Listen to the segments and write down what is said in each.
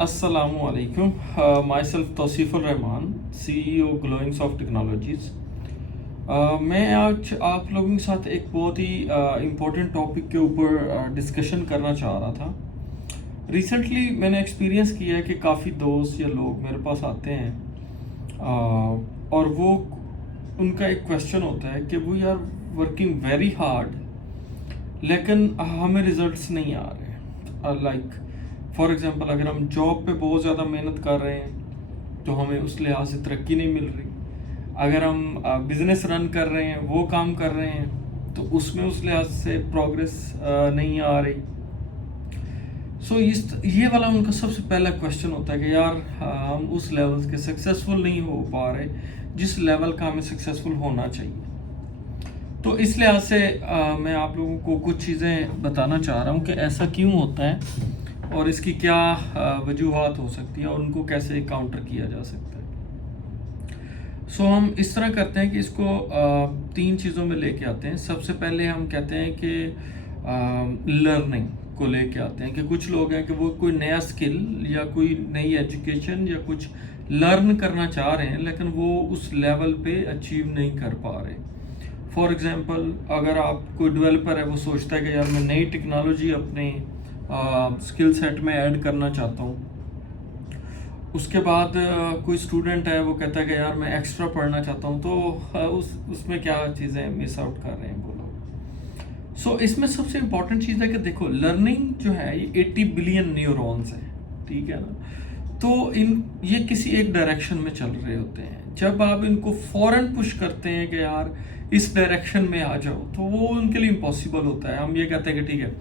अस्सलामु अलैकुम। Myself Tausifur Rahman, CEO Glowing Soft Technologies. मैं आज आप लोगों के साथ एक बहुत ही इम्पोर्टेंट टॉपिक के ऊपर डिस्कशन करना चाह रहा था। रिसेंटली मैंने एक्सपीरियंस किया है कि काफ़ी दोस्त या लोग मेरे पास आते हैं और वो उनका एक क्वेश्चन होता है कि वो यार वर्किंग वेरी हार्ड लेकिन हमें रिजल्ट्स नहीं आ रहे। लाइक फॉर एग्जांपल, अगर हम जॉब पे बहुत ज़्यादा मेहनत कर रहे हैं तो हमें उस लिहाज से तरक्की नहीं मिल रही। अगर हम बिज़नेस रन कर रहे हैं, वो काम कर रहे हैं, तो उसमें उस लिहाज से प्रोग्रेस नहीं आ रही। ये वाला उनका सबसे पहला क्वेश्चन होता है कि यार हम उस लेवल के सक्सेसफुल नहीं हो पा रहे जिस लेवल का हमें सक्सेसफुल होना चाहिए। तो इस लिहाज से मैं आप लोगों को कुछ चीज़ें बताना चाह रहा हूँ कि ऐसा क्यों होता है और इसकी क्या वजूहात हो सकती हैं और उनको कैसे काउंटर किया जा सकता है। हम इस तरह करते हैं कि इसको तीन चीज़ों में लेके आते हैं। सबसे पहले हम कहते हैं कि लर्निंग को लेके आते हैं कि कुछ लोग हैं कि वो कोई नया स्किल या कोई नई एजुकेशन या कुछ लर्न करना चाह रहे हैं लेकिन वो उस लेवल पे अचीव नहीं कर पा रहे। फॉर एग्ज़ाम्पल, अगर आप कोई डेवलपर है, वो सोचता है कि यार मैं नई टेक्नोलॉजी अपने स्किल सेट में ऐड करना चाहता हूँ। उसके बाद कोई स्टूडेंट है, वो कहता है कि यार मैं एक्स्ट्रा पढ़ना चाहता हूँ। तो उसमें क्या चीज़ें मिस आउट कर रहे हैं वो लोग। इसमें सबसे इम्पॉर्टेंट चीज़ है कि देखो, लर्निंग जो है ये 80 बिलियन न्यूरॉन्स हैं, ठीक है ना। तो ये किसी एक डायरेक्शन में चल रहे होते हैं। जब आप इनको फ़ौरन पुश करते हैं कि यार इस डायरेक्शन में आ जाओ, तो वो उनके लिए इम्पॉसिबल होता है। हम ये कहते हैं कि ठीक है,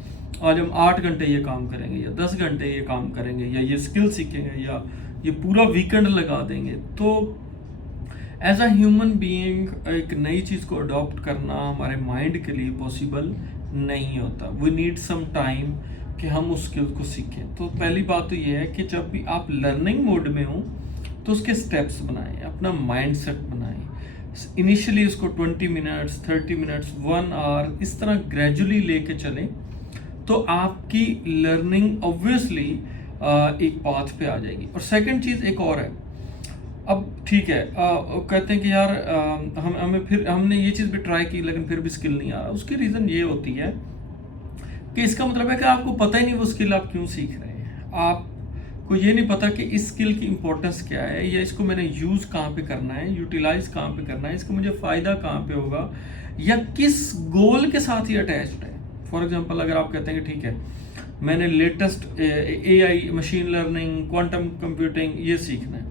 आज हम 8 घंटे ये काम करेंगे या 10 घंटे ये काम करेंगे या ये स्किल सीखेंगे या ये पूरा वीकेंड लगा देंगे। तो एज अ ह्यूमन बीइंग एक नई चीज़ को अडॉप्ट करना हमारे माइंड के लिए पॉसिबल नहीं होता। वी नीड सम टाइम कि हम उस स्किल को सीखें। तो पहली बात तो ये है कि जब भी आप लर्निंग मोड में हो तो उसके स्टेप्स बनाएं, अपना माइंड सेट बनाएं। इनिशियली उसको 20 मिनट्स, 30 मिनट्स, 1 आवर इस तरह ग्रेजुअली लेके चलें तो आपकी लर्निंग ऑब्वियसली एक पाथ पे आ जाएगी। और सेकंड चीज़ एक और है। अब ठीक है, कहते हैं कि यार हमने ये चीज़ भी ट्राई की लेकिन फिर भी स्किल नहीं आ रहा। उसकी रीज़न ये होती है कि इसका मतलब है कि आपको पता ही नहीं वो स्किल आप क्यों सीख रहे हैं। आपको ये नहीं पता कि इस स्किल की इम्पोर्टेंस क्या है, या इसको मैंने यूज़ कहाँ पे करना है, यूटिलाइज़ कहाँ पे करना है, इसका मुझे फ़ायदा कहाँ पे होगा, या किस गोल के साथ ये अटैच्ड है। फॉर एग्जांपल, अगर आप कहते हैं कि ठीक है, मैंने latest AI, machine learning, quantum computing ये सीखना है।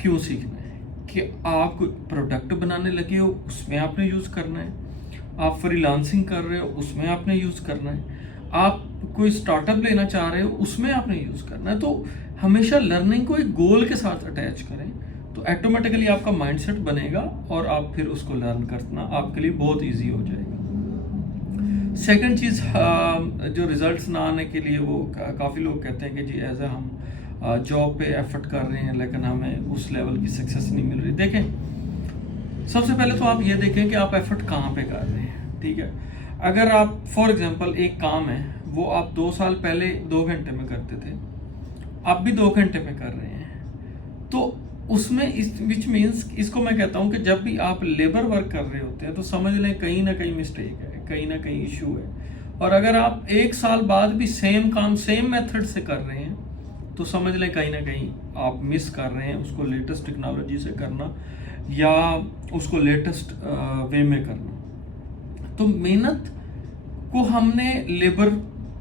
क्यों सीखना है? कि आप कोई प्रोडक्ट बनाने लगे हो, उसमें आपने यूज़ करना है। आप फ्रीलांसिंग कर रहे हो, उसमें आपने यूज़ करना है। आप कोई स्टार्टअप लेना चाह रहे हो, उसमें आपने यूज़ करना है। तो हमेशा लर्निंग को एक गोल के साथ अटैच करें तो ऑटोमेटिकली आपका माइंडसेट बनेगा और आप फिर उसको लर्न करना आपके लिए बहुत ईजी हो जाएगा। सेकंड चीज़, जो रिजल्ट्स ना आने के लिए वो काफ़ी लोग कहते हैं कि जी एज हम जॉब पे एफर्ट कर रहे हैं लेकिन हमें उस लेवल की सक्सेस नहीं मिल रही। देखें, सबसे पहले तो आप ये देखें कि आप एफर्ट कहाँ पे कर रहे हैं, ठीक है। अगर आप फॉर एग्जांपल एक काम है वो आप 2 साल पहले 2 घंटे में करते थे, आप भी 2 घंटे में कर रहे हैं, तो उसमें विच मीन्स इसको मैं कहता हूँ कि जब भी आप लेबर वर्क कर रहे होते हैं तो समझ लें कहीं ना कहीं मिस्टेक है, कहीं ना कहीं इशू है। और अगर आप 1 साल बाद भी सेम काम सेम मेथड से कर रहे हैं तो समझ लें कहीं ना कहीं आप मिस कर रहे हैं उसको लेटेस्ट टेक्नोलॉजी से करना या उसको लेटेस्ट वे में करना। तो मेहनत को हमने लेबर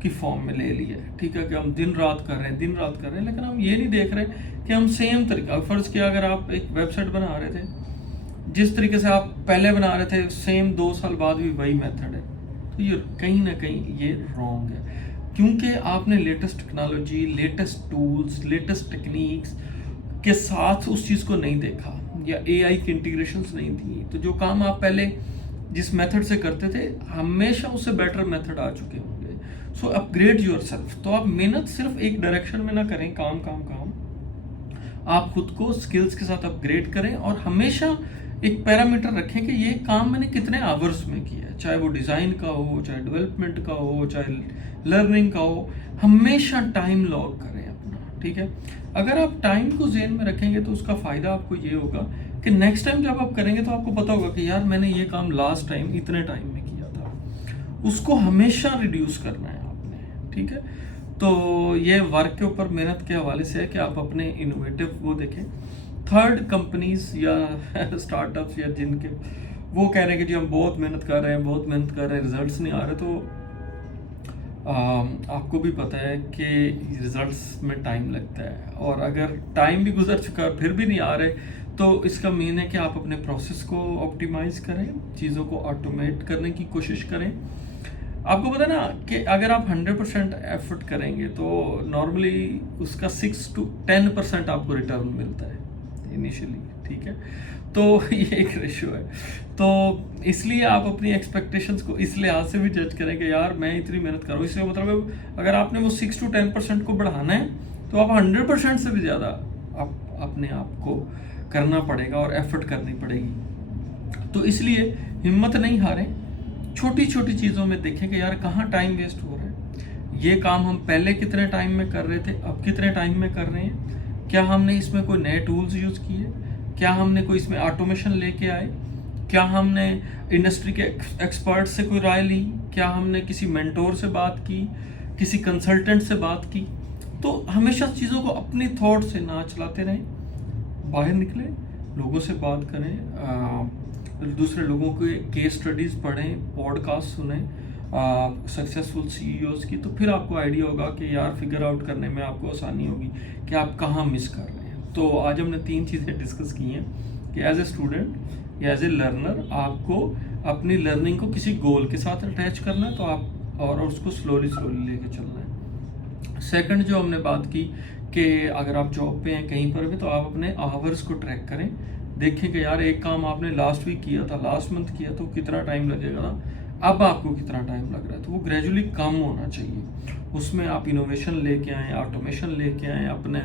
की फॉर्म में ले लिया है, ठीक है, कि हम दिन रात कर रहे हैं, लेकिन हम ये नहीं देख रहे कि हम सेम तरीका, फ़र्ज़ किया अगर आप एक वेबसाइट बना रहे थे, जिस तरीके से आप पहले बना रहे थे सेम 2 साल बाद भी वही मेथड है, तो ये कहीं ना कहीं ये रॉन्ग है। क्योंकि आपने latest technology, latest tools, latest techniques के साथ उस चीज़ को नहीं देखा या AI की इंटीग्रेशंस नहीं थी। तो जो काम आप पहले जिस मेथड से करते थे हमेशा उससे बेटर मेथड आ चुके होंगे। सो अपग्रेड योरसेल्फ। तो आप मेहनत सिर्फ एक डायरेक्शन में ना करें, काम काम काम, आप खुद को स्किल्स के साथ अपग्रेड करें और हमेशा एक पैरामीटर रखें कि ये काम मैंने कितने आवर्स में किया है, चाहे वो डिज़ाइन का हो, चाहे डेवलपमेंट का हो, चाहे लर्निंग का हो। हमेशा टाइम लॉग करें अपना, ठीक है। अगर आप टाइम को ज़हन में रखेंगे तो उसका फ़ायदा आपको ये होगा कि नेक्स्ट टाइम जब आप करेंगे तो आपको पता होगा कि यार मैंने ये काम लास्ट टाइम इतने टाइम में किया था। उसको हमेशा रिड्यूस करना है आपने, ठीक है। तो ये वर्क के ऊपर मेहनत के हवाले से है कि आप अपने इनोवेटिव वो देखें। थर्ड कंपनीज या स्टार्टअप्स या जिनके वो कह रहे हैं कि जी हम बहुत मेहनत कर रहे हैं, बहुत मेहनत कर रहे हैं, रिजल्ट्स नहीं आ रहे, तो आपको भी पता है कि रिजल्ट्स में टाइम लगता है, और अगर टाइम भी गुजर चुका है फिर भी नहीं आ रहे, तो इसका मीन है कि आप अपने प्रोसेस को ऑप्टिमाइज़ करें, चीज़ों को ऑटोमेट करने की कोशिश करें। आपको पता है ना कि अगर आप 100% एफर्ट करेंगे तो नॉर्मली उसका 6 to 10% आपको रिटर्न मिलता है इनिशियली, ठीक है। तो ये एक रेशियो है। तो इसलिए आप अपनी एक्सपेक्टेशंस को इस लिहाज से भी जज करें कि यार मैं इतनी मेहनत कर रहा हूँ, इसका मतलब अगर आपने वो 6 to 10% को बढ़ाना है तो आप 100% से भी ज़्यादा आप अपने आप को करना पड़ेगा और एफर्ट करनी पड़ेगी। तो इसलिए हिम्मत नहीं हारें, छोटी छोटी चीज़ों में देखें कि यार कहाँ टाइम वेस्ट हो रहा है, ये काम हम पहले कितने टाइम में कर रहे थे, अब कितने टाइम में कर रहे हैं, क्या हमने इसमें कोई नए टूल्स यूज़ किए, क्या हमने कोई इसमें ऑटोमेशन लेके आए, क्या हमने इंडस्ट्री के एक्सपर्ट से कोई राय ली, क्या हमने किसी मेंटोर से बात की, किसी कंसल्टेंट से बात की। तो हमेशा चीज़ों को अपनी थॉट से ना चलाते रहें, बाहर निकलें, लोगों से बात करें, दूसरे लोगों के केस स्टडीज़ पढ़ें, पॉडकास्ट सुनें सक्सेसफुल सीईओज़ की, तो फिर आपको आइडिया होगा कि यार फिगर आउट करने में आपको आसानी होगी कि आप कहाँ मिस कर रहे हैं। तो आज हमने 3 चीज़ें डिस्कस की हैं कि एज ए स्टूडेंट या एज ए लर्नर आपको अपनी लर्निंग को किसी गोल के साथ अटैच करना है, तो आप और उसको स्लोली लेके चलना है। सेकंड जो हमने बात की कि अगर आप जॉब पे हैं कहीं पर भी, तो आप अपने आवर्स को ट्रैक करें, देखें कि यार एक काम आपने लास्ट वीक किया था, लास्ट मंथ किया, तो कितना टाइम लगेगा ना, अब आपको कितना टाइम लग रहा है, तो वो ग्रेजुअली कम होना चाहिए। उसमें आप इनोवेशन लेके आएँ, ऑटोमेशन लेके आएँ, अपने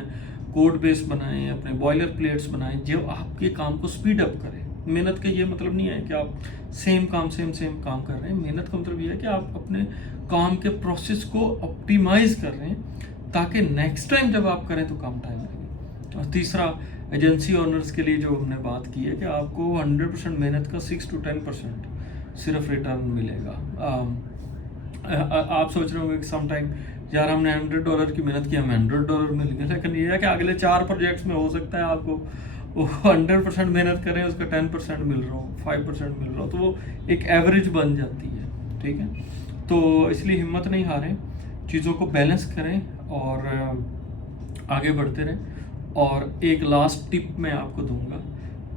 कोड बेस बनाएं, अपने बॉयलर प्लेट्स बनाएं जो आपके काम को स्पीड अप करें। मेहनत का ये मतलब नहीं है कि आप सेम काम कर रहे हैं, मेहनत का मतलब ये है कि आप अपने काम के प्रोसेस को ऑप्टिमाइज कर रहे हैं ताकि नेक्स्ट टाइम जब आप करें तो कम टाइम लगे। और तीसरा, एजेंसी ओनर्स के लिए जो हमने बात की है कि आपको 100% मेहनत का 6 to 10% सिर्फ रिटर्न मिलेगा। आप सोच रहे होंगे कि सम टाइम यार हमने $100 की मेहनत की, हमें $100 मिल गए, लेकिन ये है कि अगले 4 प्रोजेक्ट्स में हो सकता है आपको वो 100% मेहनत करें, उसका 10% मिल रहा हो, 5% मिल रहा हो, तो वो एक एवरेज बन जाती है, ठीक है। तो इसलिए हिम्मत नहीं हारें, चीज़ों को बैलेंस करें और आगे बढ़ते रहें। और एक लास्ट टिप मैं आपको दूंगा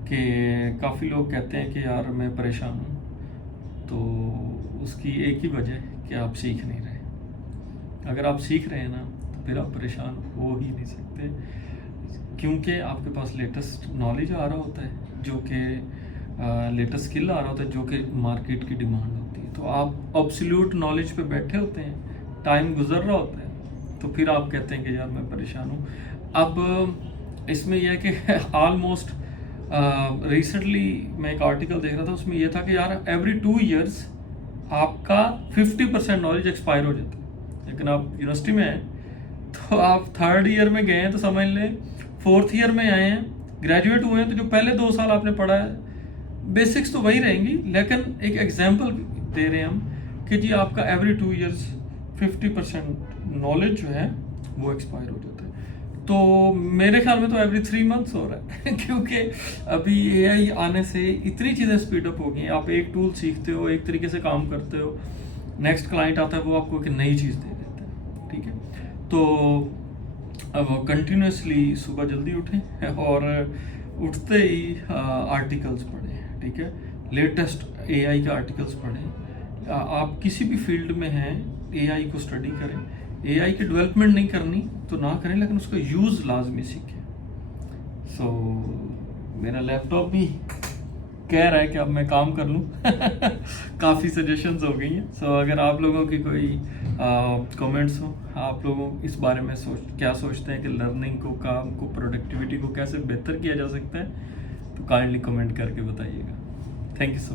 कि काफ़ी लोग कहते हैं कि यार मैं परेशान हूँ, तो उसकी एक ही वजह कि आप सीख नहीं रहे। अगर आप सीख रहे हैं ना तो फिर आप परेशान हो ही नहीं सकते, क्योंकि आपके पास लेटेस्ट नॉलेज आ रहा होता है, जो कि लेटेस्ट स्किल आ रहा होता है, जो कि मार्केट की डिमांड होती है। तो आप एब्सोल्यूट नॉलेज पे बैठे होते हैं, टाइम गुजर रहा होता है, तो फिर आप कहते हैं कि यार मैं परेशान हूँ। अब इसमें यह है कि ऑलमोस्ट रिसेंटली मैं एक आर्टिकल देख रहा था, उसमें यह था कि यार एवरी 2 years आपका 50% नॉलेज एक्सपायर हो जाता है। लेकिन आप यूनिवर्सिटी में हैं तो आप 3rd ईयर में गए हैं तो समझ लें 4th ईयर में आए हैं, ग्रेजुएट हुए हैं, तो जो पहले 2 साल आपने पढ़ा है बेसिक्स तो वही रहेंगी, लेकिन एक एग्जाम्पल दे रहे हैं हम कि जी आपका एवरी 2 years 50% नॉलेज जो है वो एक्सपायर हो जाता है। तो मेरे ख्याल में तो एवरी 3 months हो रहा है क्योंकि अभी AI आने से इतनी चीज़ें स्पीड अप हो गई हैं। आप एक टूल सीखते हो, एक तरीके से काम करते हो, नेक्स्ट क्लाइंट आता है वो आपको एक नई चीज़ दे देता है, ठीक है। तो अब कंटिन्यूसली सुबह जल्दी उठें और उठते ही आर्टिकल्स पढ़ें, ठीक है, लेटेस्ट AI के आर्टिकल्स पढ़ें। आप किसी भी फील्ड में हैं AI को स्टडी करें। AI की डेवलपमेंट नहीं करनी तो ना करें, लेकिन उसका यूज़ लाजमी सीखें। सो मेरा लैपटॉप भी कह रहा है कि अब मैं काम कर लूँ काफ़ी सजेशंस हो गई हैं। सो अगर आप लोगों की कोई कमेंट्स हो, आप लोगों इस बारे में क्या सोचते हैं कि लर्निंग को, काम को, प्रोडक्टिविटी को कैसे बेहतर किया जा सकता है, तो काइंडली कमेंट करके बताइएगा। Thank you so much.